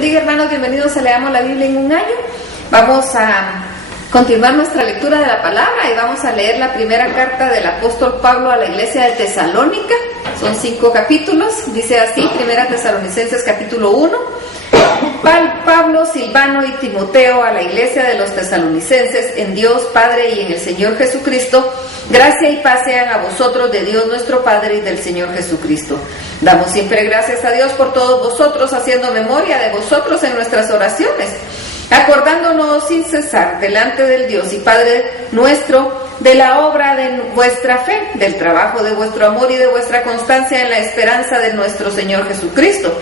bendiga, hermanos, bienvenidos a Leamos la Biblia en un año. Vamos a continuar nuestra lectura de la palabra y vamos a leer la primera carta del apóstol Pablo a la iglesia de Tesalónica. Son 5 capítulos, dice así, Primera Tesalonicenses capítulo 1. Pablo, Silvano y Timoteo a la iglesia de los tesalonicenses, en Dios Padre y en el Señor Jesucristo, gracia y paz sean a vosotros de Dios nuestro Padre y del Señor Jesucristo. Damos siempre gracias a Dios por todos vosotros, haciendo memoria de vosotros en nuestras oraciones, acordándonos sin cesar delante del Dios y Padre nuestro de la obra de vuestra fe, del trabajo de vuestro amor y de vuestra constancia en la esperanza de nuestro Señor Jesucristo.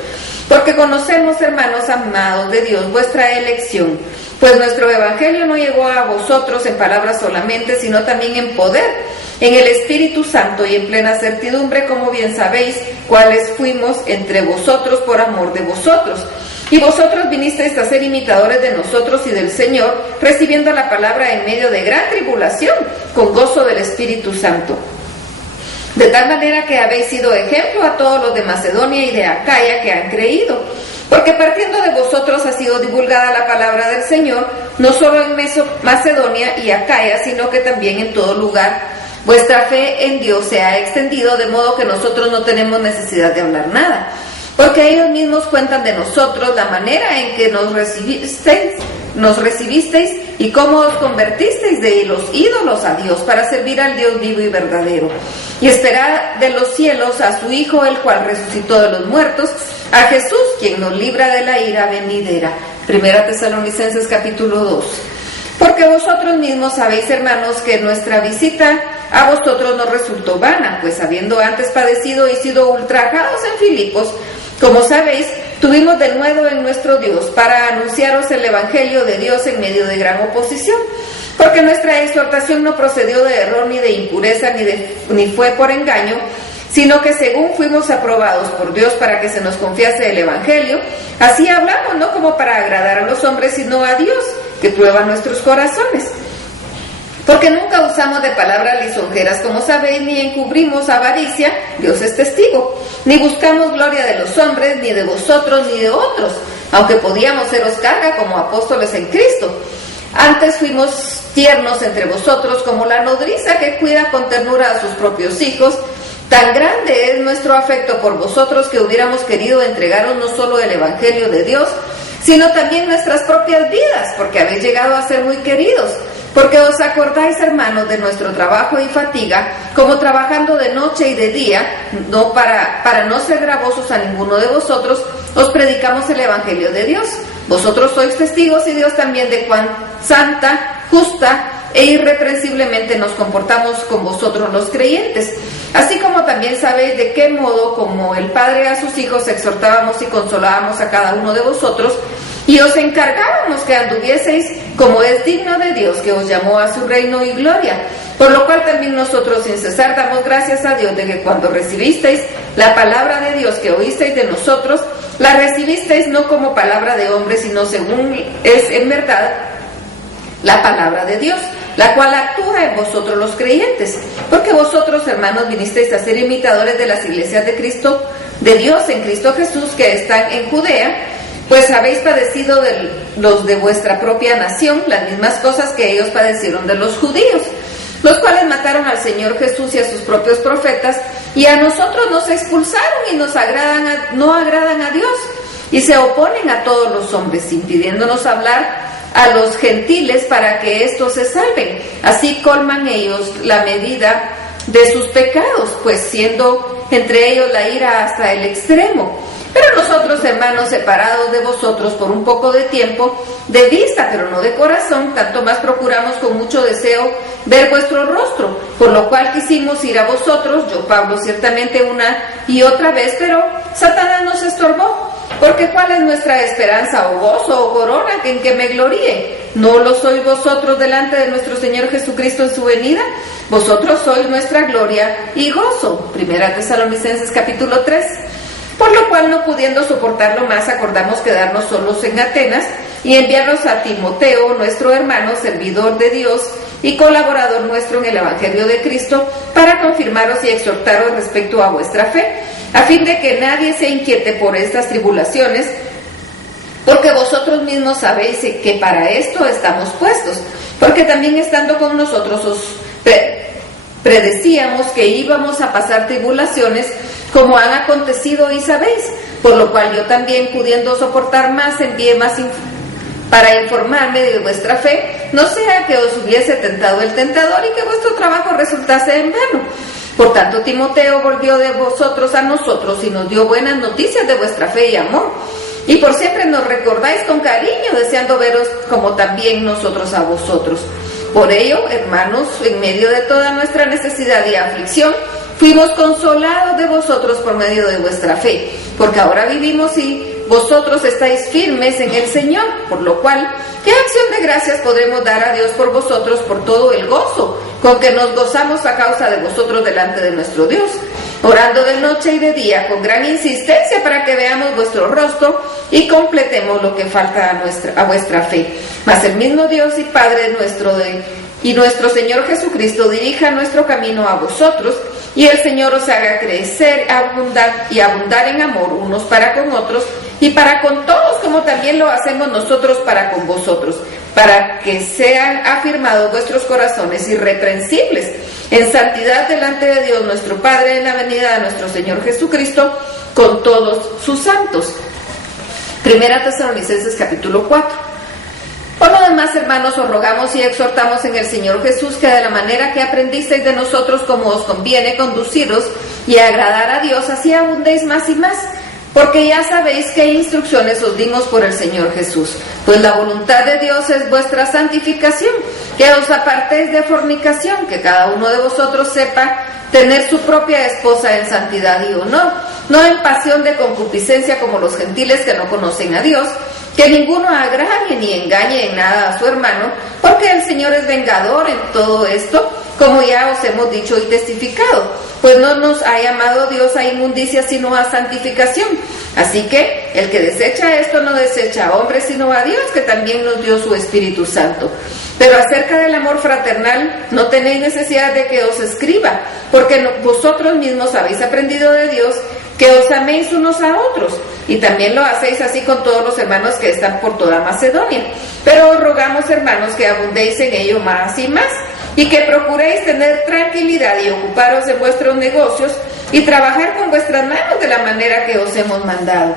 Porque conocemos, hermanos amados de Dios, vuestra elección, pues nuestro evangelio no llegó a vosotros en palabras solamente, sino también en poder, en el Espíritu Santo y en plena certidumbre, como bien sabéis, cuáles fuimos entre vosotros por amor de vosotros. Y vosotros vinisteis a ser imitadores de nosotros y del Señor, recibiendo la palabra en medio de gran tribulación, con gozo del Espíritu Santo. De tal manera que habéis sido ejemplo a todos los de Macedonia y de Acaya que han creído. Porque partiendo de vosotros ha sido divulgada la palabra del Señor, no solo en Macedonia y Acaya, sino que también en todo lugar. Vuestra fe en Dios se ha extendido, de modo que nosotros no tenemos necesidad de hablar nada. Porque ellos mismos cuentan de nosotros la manera en que nos recibisteis y cómo os convertisteis de los ídolos a Dios para servir al Dios vivo y verdadero. Y esperad de los cielos a su Hijo, el cual resucitó de los muertos, a Jesús, quien nos libra de la ira venidera. Primera Tesalonicenses capítulo 2. Porque vosotros mismos sabéis, hermanos, que nuestra visita a vosotros no resultó vana, pues habiendo antes padecido y sido ultrajados en Filipos, como sabéis, tuvimos de nuevo en nuestro Dios para anunciaros el Evangelio de Dios en medio de gran oposición. Porque nuestra exhortación no procedió de error ni de impureza ni fue por engaño, sino que según fuimos aprobados por Dios para que se nos confiase el Evangelio, así hablamos, no como para agradar a los hombres, sino a Dios, que prueba nuestros corazones. Porque nunca usamos de palabras lisonjeras, como sabéis, ni encubrimos avaricia, Dios es testigo, ni buscamos gloria de los hombres, ni de vosotros, ni de otros, aunque podíamos seros carga como apóstoles en Cristo. Antes fuimos tiernos entre vosotros como la nodriza que cuida con ternura a sus propios hijos. Tan grande es nuestro afecto por vosotros que hubiéramos querido entregaros no solo el Evangelio de Dios, sino también nuestras propias vidas, porque habéis llegado a ser muy queridos. Porque os acordáis, hermanos, de nuestro trabajo y fatiga, como trabajando de noche y de día, no para no ser gravosos a ninguno de vosotros, os predicamos el Evangelio de Dios. Vosotros sois testigos y Dios también de cuán santa, justa e irreprensiblemente nos comportamos con vosotros los creyentes. Así como también sabéis de qué modo, como el Padre a sus hijos, exhortábamos y consolábamos a cada uno de vosotros, y os encargábamos que anduvieseis como es digno de Dios, que os llamó a su reino y gloria. Por lo cual también nosotros sin cesar damos gracias a Dios de que cuando recibisteis la palabra de Dios que oísteis de nosotros, la recibisteis no como palabra de hombre, sino según es en verdad la palabra de Dios, la cual actúa en vosotros los creyentes. Porque vosotros, hermanos, vinisteis a ser imitadores de las iglesias de Cristo, de Dios en Cristo Jesús, que están en Judea, pues habéis padecido de los de vuestra propia nación las mismas cosas que ellos padecieron de los judíos, los cuales mataron al Señor Jesús y a sus propios profetas, y a nosotros nos expulsaron y no agradan a Dios, y se oponen a todos los hombres, impidiéndonos hablar a los gentiles para que éstos se salven. Así colman ellos la medida de sus pecados, pues siendo entre ellos la ira hasta el extremo. Pero nosotros, hermanos, separados de vosotros por un poco de tiempo, de vista pero no de corazón, tanto más procuramos con mucho deseo ver vuestro rostro, por lo cual quisimos ir a vosotros, yo Pablo ciertamente una y otra vez, pero Satanás nos estorbó. Porque ¿cuál es nuestra esperanza o gozo o corona en que me gloríe? ¿No lo sois vosotros delante de nuestro Señor Jesucristo en su venida? Vosotros sois nuestra gloria y gozo. Primera Tesalonicenses capítulo 3. Por lo cual, no pudiendo soportarlo más, acordamos quedarnos solos en Atenas y enviarnos a Timoteo, nuestro hermano, servidor de Dios y colaborador nuestro en el Evangelio de Cristo, para confirmaros y exhortaros respecto a vuestra fe, a fin de que nadie se inquiete por estas tribulaciones, porque vosotros mismos sabéis que para esto estamos puestos, porque también estando con nosotros os predecíamos que íbamos a pasar tribulaciones como han acontecido y sabéis, por lo cual yo también, pudiendo soportar más, envié más para informarme de vuestra fe, no sea que os hubiese tentado el tentador y que vuestro trabajo resultase en vano. Por tanto, Timoteo volvió de vosotros a nosotros y nos dio buenas noticias de vuestra fe y amor. Y por siempre nos recordáis con cariño, deseando veros como también nosotros a vosotros. Por ello, hermanos, en medio de toda nuestra necesidad y aflicción, fuimos consolados de vosotros por medio de vuestra fe, porque ahora vivimos y vosotros estáis firmes en el Señor, por lo cual, ¿qué acción de gracias podremos dar a Dios por vosotros por todo el gozo con que nos gozamos a causa de vosotros delante de nuestro Dios? Orando de noche y de día con gran insistencia para que veamos vuestro rostro y completemos lo que falta a vuestra fe. Mas el mismo Dios y Padre y nuestro Señor Jesucristo dirija nuestro camino a vosotros, y el Señor os haga crecer, abundar en amor unos para con otros y para con todos, como también lo hacemos nosotros para con vosotros, para que sean afirmados vuestros corazones irreprensibles en santidad delante de Dios nuestro Padre en la venida de nuestro Señor Jesucristo con todos sus santos. Primera Tesalonicenses capítulo 4. Por lo demás, hermanos, os rogamos y exhortamos en el Señor Jesús que de la manera que aprendisteis de nosotros como os conviene conduciros y agradar a Dios, así abundéis más y más, porque ya sabéis qué instrucciones os dimos por el Señor Jesús. Pues la voluntad de Dios es vuestra santificación, que os apartéis de fornicación, que cada uno de vosotros sepa tener su propia esposa en santidad y honor, no en pasión de concupiscencia como los gentiles que no conocen a Dios, que ninguno agravie ni engañe en nada a su hermano, porque el Señor es vengador en todo esto, como ya os hemos dicho y testificado, pues no nos ha llamado Dios a inmundicia sino a santificación. Así que el que desecha esto no desecha a hombres sino a Dios, que también nos dio su Espíritu Santo. Pero acerca del amor fraternal no tenéis necesidad de que os escriba, porque vosotros mismos habéis aprendido de Dios que os améis unos a otros, y también lo hacéis así con todos los hermanos que están por toda Macedonia. Pero os rogamos, hermanos, que abundéis en ello más y más, y que procuréis tener tranquilidad y ocuparos de vuestros negocios y trabajar con vuestras manos de la manera que os hemos mandado,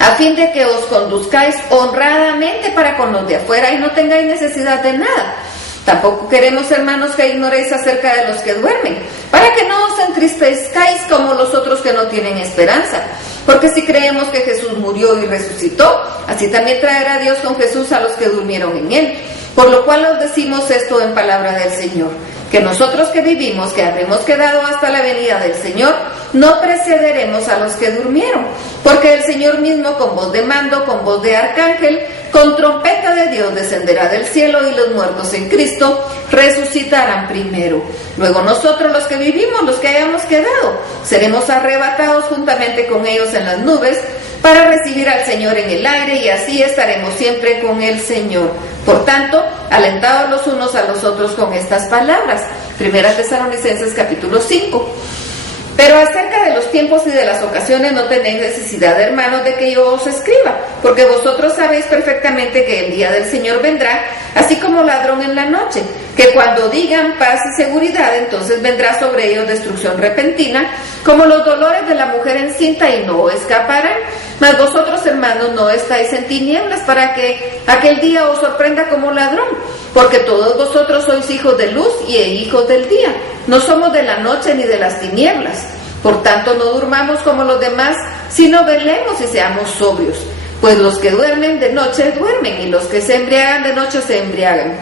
a fin de que os conduzcáis honradamente para con los de afuera y no tengáis necesidad de nada. Tampoco queremos, hermanos, que ignoréis acerca de los que duermen, para que no os entristezcáis como los otros que no tienen esperanza. Porque si creemos que Jesús murió y resucitó, así también traerá Dios con Jesús a los que durmieron en él. Por lo cual os decimos esto en palabra del Señor, que nosotros que vivimos, que habremos quedado hasta la venida del Señor, no precederemos a los que durmieron, porque el Señor mismo con voz de mando, con voz de arcángel, con trompeta de Dios descenderá del cielo, y los muertos en Cristo resucitarán primero. Luego nosotros los que vivimos, los que hayamos quedado, seremos arrebatados juntamente con ellos en las nubes para recibir al Señor en el aire, y así estaremos siempre con el Señor. Por tanto, alentados los unos a los otros con estas palabras. Primera Tesalonicenses capítulo 5. Pero acerca de los tiempos y de las ocasiones no tenéis necesidad, hermanos, de que yo os escriba, porque vosotros sabéis perfectamente que el día del Señor vendrá, así como ladrón en la noche, que cuando digan paz y seguridad, entonces vendrá sobre ellos destrucción repentina, como los dolores de la mujer encinta, y no escaparán. Mas vosotros, hermanos, no estáis en tinieblas para que aquel día os sorprenda como ladrón, porque todos vosotros sois hijos de luz y hijos del día. No somos de la noche ni de las tinieblas. Por tanto, no durmamos como los demás, sino velemos y seamos sobrios. Pues los que duermen de noche duermen, y los que se embriagan de noche se embriagan.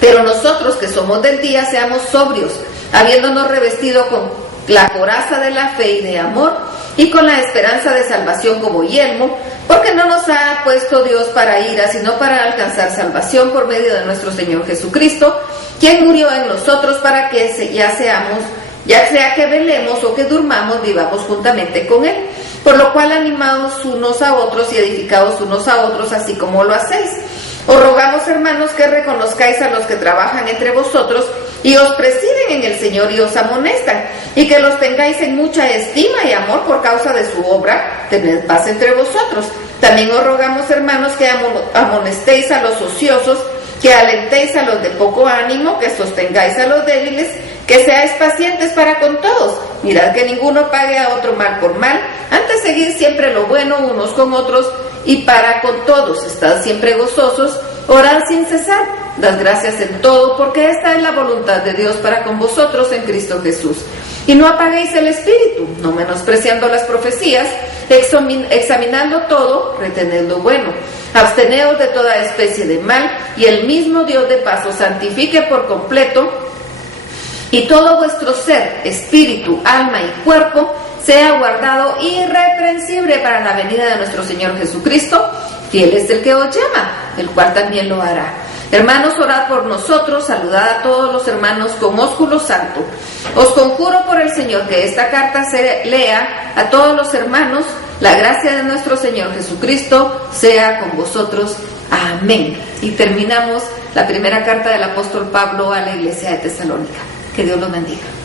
Pero nosotros que somos del día seamos sobrios, habiéndonos revestido con la coraza de la fe y de amor, y con la esperanza de salvación como yelmo, porque no nos ha puesto Dios para ira, sino para alcanzar salvación por medio de nuestro Señor Jesucristo, quien murió en nosotros para que ya sea que velemos o que durmamos, vivamos juntamente con Él. Por lo cual, animados unos a otros y edificados unos a otros, así como lo hacéis. Os rogamos, hermanos, que reconozcáis a los que trabajan entre vosotros y os presiden en el Señor y os amonestan, y que los tengáis en mucha estima y amor por causa de su obra, tened paz entre vosotros. También os rogamos, hermanos, que amonestéis a los ociosos, que alentéis a los de poco ánimo, que sostengáis a los débiles, que seáis pacientes para con todos. Mirad que ninguno pague a otro mal por mal, antes seguid siempre lo bueno unos con otros, y para con todos. Estad siempre gozosos, orad sin cesar, dad gracias en todo, porque esta es la voluntad de Dios para con vosotros en Cristo Jesús. Y no apaguéis el espíritu, no menospreciando las profecías, examinando todo, retened lo bueno. Absteneos de toda especie de mal, y el mismo Dios de paz os santifique por completo, y todo vuestro ser, espíritu, alma y cuerpo sea guardado irreprensible para la venida de nuestro Señor Jesucristo. Fiel es el que os llama, el cual también lo hará. Hermanos, orad por nosotros, saludad a todos los hermanos con ósculo santo. Os conjuro por el Señor que esta carta se lea a todos los hermanos. La gracia de nuestro Señor Jesucristo sea con vosotros. Amén. Y terminamos la primera carta del apóstol Pablo a la iglesia de Tesalónica. Que Dios los bendiga.